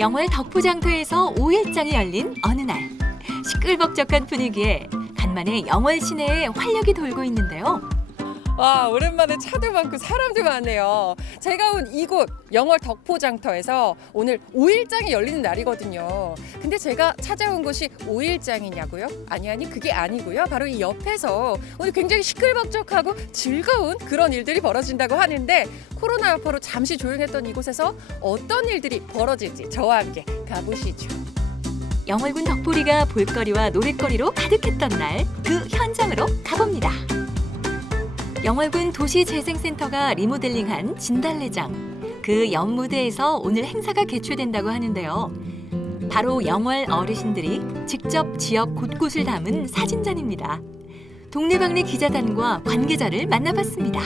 영월 덕포장터에서 5일장이 열린 어느 날 시끌벅적한 분위기에 간만에 영월 시내에 활력이 돌고 있는데요. 와 오랜만에 차도 많고 사람도 많네요. 제가 온 이곳 영월 덕포장터에서 오늘 5일장이 열리는 날이거든요. 근데 제가 찾아온 곳이 5일장이냐고요? 아니 아니 그게 아니고요. 바로 이 옆에서 오늘 굉장히 시끌벅적하고 즐거운 그런 일들이 벌어진다고 하는데 코로나 여파로 잠시 조용했던 이곳에서 어떤 일들이 벌어질지 저와 함께 가보시죠. 영월군 덕포리가 볼거리와 노랫거리로 가득했던 날 그 현장으로 가봅니다. 영월군 도시재생센터가 리모델링한 진달래장 그 연무대에서 오늘 행사가 개최된다고 하는데요. 바로 영월 어르신들이 직접 지역 곳곳을 담은 사진전입니다. 동네방네 기자단과 관계자를 만나봤습니다.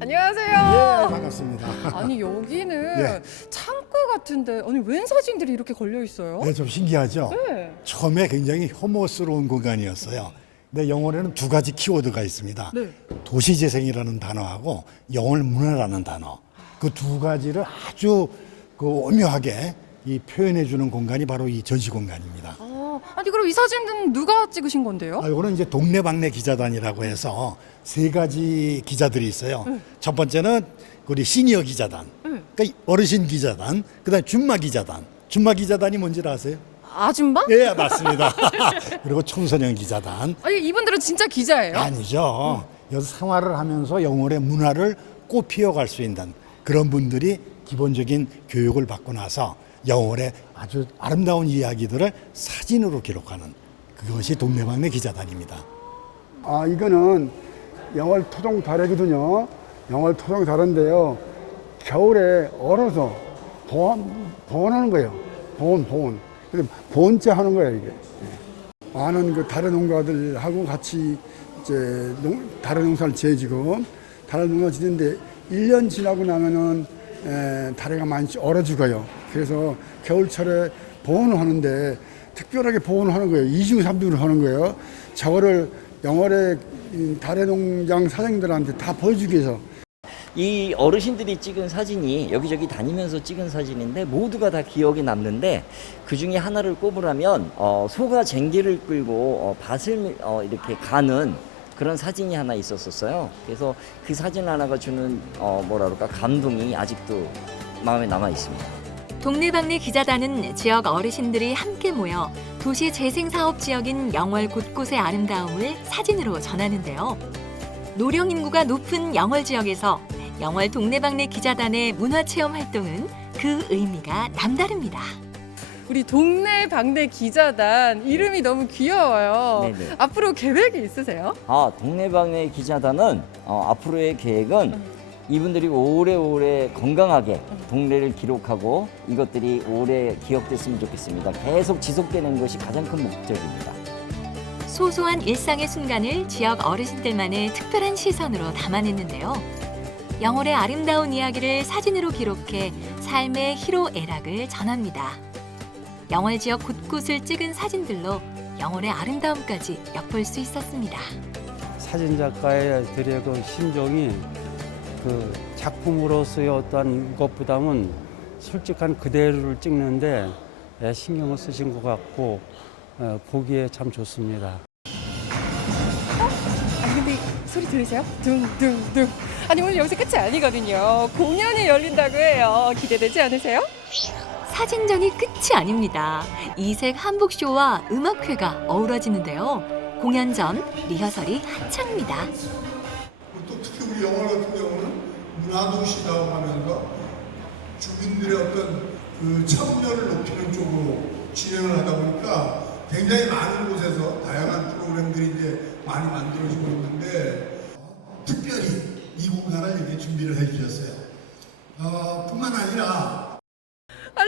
안녕하세요. 예, 반갑습니다. 아니 여기는 예. 창고 같은데 아니 웬 사진들이 이렇게 걸려 있어요? 네, 좀 신기하죠? 네. 처음에 굉장히 혐오스러운 공간이었어요. 근데 영어에는 두 가지 키워드가 있습니다. 네. 도시재생이라는 단어하고 영월 문화라는 단어. 그 두 가지를 아주 그 오묘하게 이 표현해 주는 공간이 바로 이 전시 공간입니다. 아, 아니 그럼 이 사진은 누가 찍으신 건데요? 아, 이거는 이제 동네방네 기자단이라고 해서 세 가지 기자들이 있어요. 첫 번째는 우리 시니어 기자단, 응. 그러니까 어르신 기자단, 그다음 준마 기자단. 준마 기자단이 뭔지 아세요? 아줌마? 예, 맞습니다. 그리고 청소년 기자단. 아니 이분들은 진짜 기자예요? 아니죠. 여기서 생활을 하면서 영월의 문화를 꽃피워갈 수 있는 그런 분들이 기본적인 교육을 받고 나서 영월의 아주 아름다운 이야기들을 사진으로 기록하는 그것이 동네방네 기자단입니다. 아 이거는 영월 토종 다래거든요. 영월 토종 다래인데요. 겨울에 얼어서 보온 보온하는 거예요. 보온 보온. 보온째 하는 거예요 이게. 예. 많은 그 다래 농가들하고 같이 이제 농, 다래 농사를 지어 지금 다래 농사 짓는데 1년 지나고 나면은 에, 다래가 많이 얼어 죽어요. 그래서 겨울철에 보온을 하는데 특별하게 보온을 하는 거예요. 2중, 3중을 하는 거예요. 저거를 영월의 이 다래 농장 사장님들한테 다 보여주기 위해서 이 어르신들이 찍은 사진이 여기저기 다니면서 찍은 사진인데 모두가 다 기억에 남는데 그 중에 하나를 꼽으라면 어, 소가 쟁기를 끌고 어, 밭을 어, 이렇게 가는 그런 사진이 하나 있었었어요. 그래서 그 사진 하나가 주는 어, 뭐라 그럴까 감동이 아직도 마음에 남아 있습니다. 동네방네 기자단은 지역 어르신들이 함께 모여 도시 재생 사업 지역인 영월 곳곳의 아름다움을 사진으로 전하는데요. 노령 인구가 높은 영월 지역에서 영월 동네방네 기자단의 문화체험 활동은 그 의미가 남다릅니다. 우리 동네 방네 기자단 이름이 너무 귀여워요. 네네. 앞으로 계획이 있으세요? 아 동네방네 기자단은 어, 앞으로의 계획은 이분들이 오래오래 건강하게 동네를 기록하고 이것들이 오래 기억됐으면 좋겠습니다. 계속 지속되는 것이 가장 큰 목적입니다. 소소한 일상의 순간을 지역 어르신들만의 특별한 시선으로 담아냈는데요. 영월의 아름다운 이야기를 사진으로 기록해 삶의 희로애락을 전합니다. 영월 지역 곳곳을 찍은 사진들로 영월의 아름다움까지 엿볼 수 있었습니다. 사진 작가의 들의 그 심정이 그 작품으로서의 어떠한 것보다는 솔직한 그대로를 찍는데 예, 신경을 쓰신 것 같고 어, 보기에 참 좋습니다. 아니 근데 이 소리 들리세요? 둥둥둥. 아니 오늘 여기서 끝이 아니거든요. 공연이 열린다고 해요. 기대되지 않으세요? 사진전이 끝이 아닙니다. 이색 한복쇼와 음악회가 어우러지는데요. 공연 전 리허설이 한창입니다. 또 특히 우리 영월 같은 경우는 문화도시라고 하면서 주민들의 어떤 그 참여를 높이는 쪽으로 진행을 하다 보니까 굉장히 많은 곳에서 다양한 프로그램들이 이제 많이 만들어지고 있는데 이 공간을 이렇게 준비를 해주셨어요. 어, 뿐만 아니라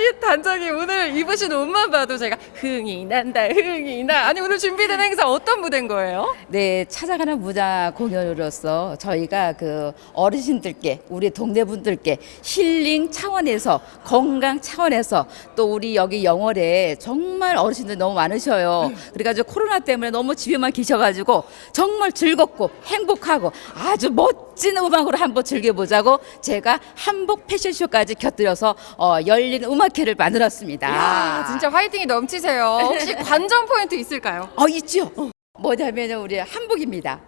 아니 단장님 오늘 입으신 옷만 봐도 제가 흥이 난다 흥이 나. 아니 오늘 준비된 행사 어떤 무대인 거예요? 네, 찾아가는 문화 공연으로서 저희가 그 어르신들께 우리 동네 분들께 힐링 차원에서 건강 차원에서 또 우리 여기 영월에 정말 어르신들 너무 많으셔요. 그래가지고 코로나 때문에 너무 집에만 계셔가지고 정말 즐겁고 행복하고 아주 멋진 음악으로 한번 즐겨보자고 제가 한복 패션쇼까지 곁들여서 어, 열린 음악 음악회를 만들었습니다. 야, 진짜 화이팅이 넘치세요. 혹시 관전 포인트 있을까요? 어 있죠. 뭐냐면 우리 한복입니다.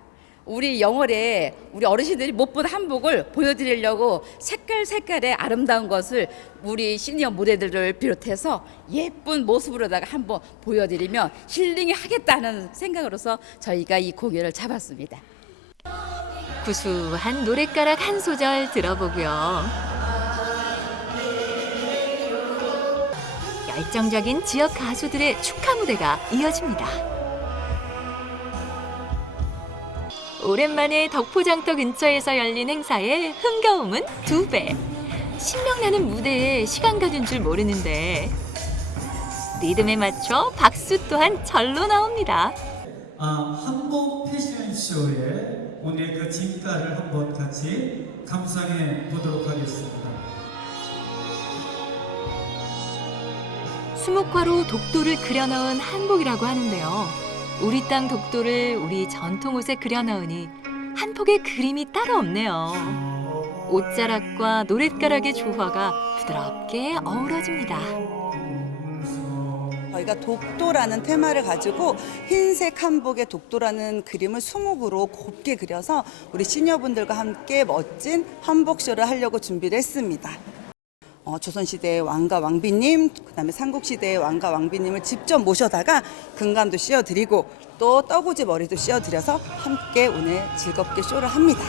우리 영월에 우리 어르신들이 못 본 한복을 보여드리려고 색깔 색깔의 아름다운 것을 우리 시니어 모델들을 비롯해서 예쁜 모습으로다가 한번 보여드리면 힐링이 하겠다는 생각으로서 저희가 이 공연을 잡았습니다. 구수한 노랫가락 한 소절 들어보고요. 열정적인 지역 가수들의 축하 무대가 이어집니다. 오랜만에 덕포장터 근처에서 열린 행사의 흥겨움은 두 배. 신명나는 무대에 시간 가는 줄 모르는데 리듬에 맞춰 박수 또한 절로 나옵니다. 아, 한복 패션쇼의 오늘 그 진가를 한번 같이 감상해 보도록 하겠습니다. 수묵화로 독도를 그려넣은 한복이라고 하는데요. 우리 땅 독도를 우리 전통 옷에 그려넣으니 한 폭의 그림이 따로 없네요. 옷자락과 노랫가락의 조화가 부드럽게 어우러집니다. 저희가 독도라는 테마를 가지고 흰색 한복에 독도라는 그림을 수목으로 곱게 그려서 우리 시니어분들과 함께 멋진 한복쇼를 하려고 준비를 했습니다. 어, 조선시대의 왕과 왕비님, 그 다음에 삼국시대의 왕과 왕비님을 직접 모셔다가 금감도 씌워드리고 또 떠구지 머리도 씌워드려서 함께 오늘 즐겁게 쇼를 합니다.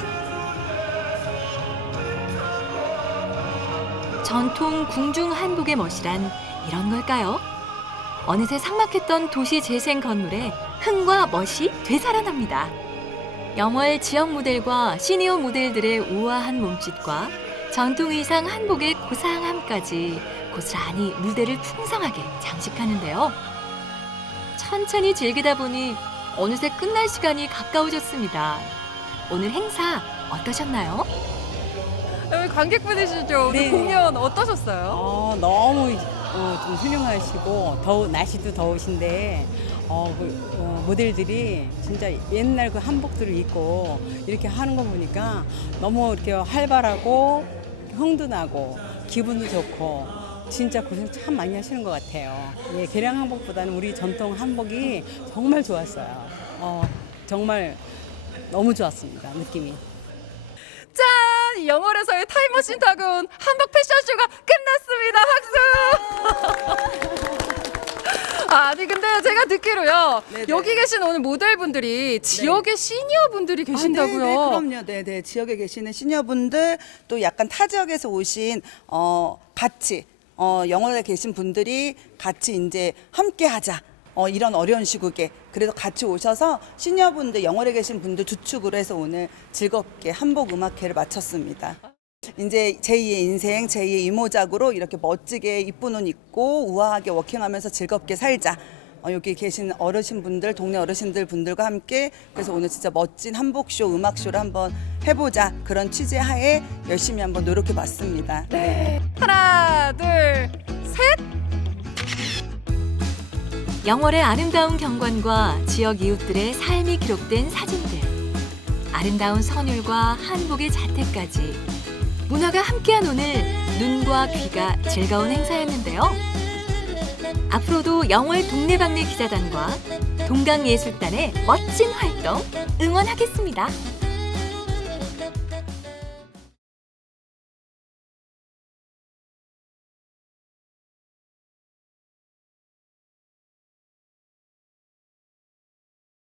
전통 궁중 한복의 멋이란 이런 걸까요? 어느새 삭막했던 도시 재생 건물에 흥과 멋이 되살아납니다. 영월 지역 모델과 시니어 모델들의 우아한 몸짓과 전통 의상 한복의 고상함까지 고스란히 무대를 풍성하게 장식하는데요. 천천히 즐기다 보니 어느새 끝날 시간이 가까워졌습니다. 오늘 행사 어떠셨나요? 여기 관객분이시죠? 오늘 네. 공연 어떠셨어요? 어, 너무 어, 좀 훌륭하시고 더우 날씨도 더우신데 어, 그, 어, 모델들이 진짜 옛날 그 한복들을 입고 이렇게 하는 거 보니까 너무 이렇게 활발하고 흥도 나고 기분도 좋고 진짜 고생 참 많이 하시는 것 같아요. 예, 개량 한복보다는 우리 전통 한복이 정말 좋았어요. 어, 정말 너무 좋았습니다. 느낌이. 짠! 영월에서의 타임머신 타고 온 한복 패션쇼가 끝났습니다. 아니 근데 제가 듣기로요 네네. 여기 계신 오늘 모델분들이 지역의 시니어 분들이 계신다고요. 아, 네, 네, 그럼요. 네, 네. 지역에 계시는 시니어분들 또 약간 타 지역에서 오신 어 같이 어 영월에 계신 분들이 같이 이제 함께 하자. 어 이런 어려운 시국에 그래서 같이 오셔서 시니어분들 영월에 계신 분들 주축으로 해서 오늘 즐겁게 한복 음악회를 마쳤습니다. 이제 제2의 인생, 제2의 이모작으로 이렇게 멋지게 이쁜 옷 입고 우아하게 워킹하면서 즐겁게 살자. 어, 여기 계신 어르신분들, 동네 어르신들 분들과 함께 그래서 오늘 진짜 멋진 한복쇼, 음악쇼를 한번 해보자. 그런 취재 하에 열심히 한번 노력해 봤습니다. 하나, 둘, 셋. 영월의 아름다운 경관과 지역 이웃들의 삶이 기록된 사진들, 아름다운 선율과 한복의 자태까지 문화가 함께한 오늘 눈과 귀가 즐거운 행사였는데요. 앞으로도 영월 동네방네 기자단과 동강예술단의 멋진 활동 응원하겠습니다.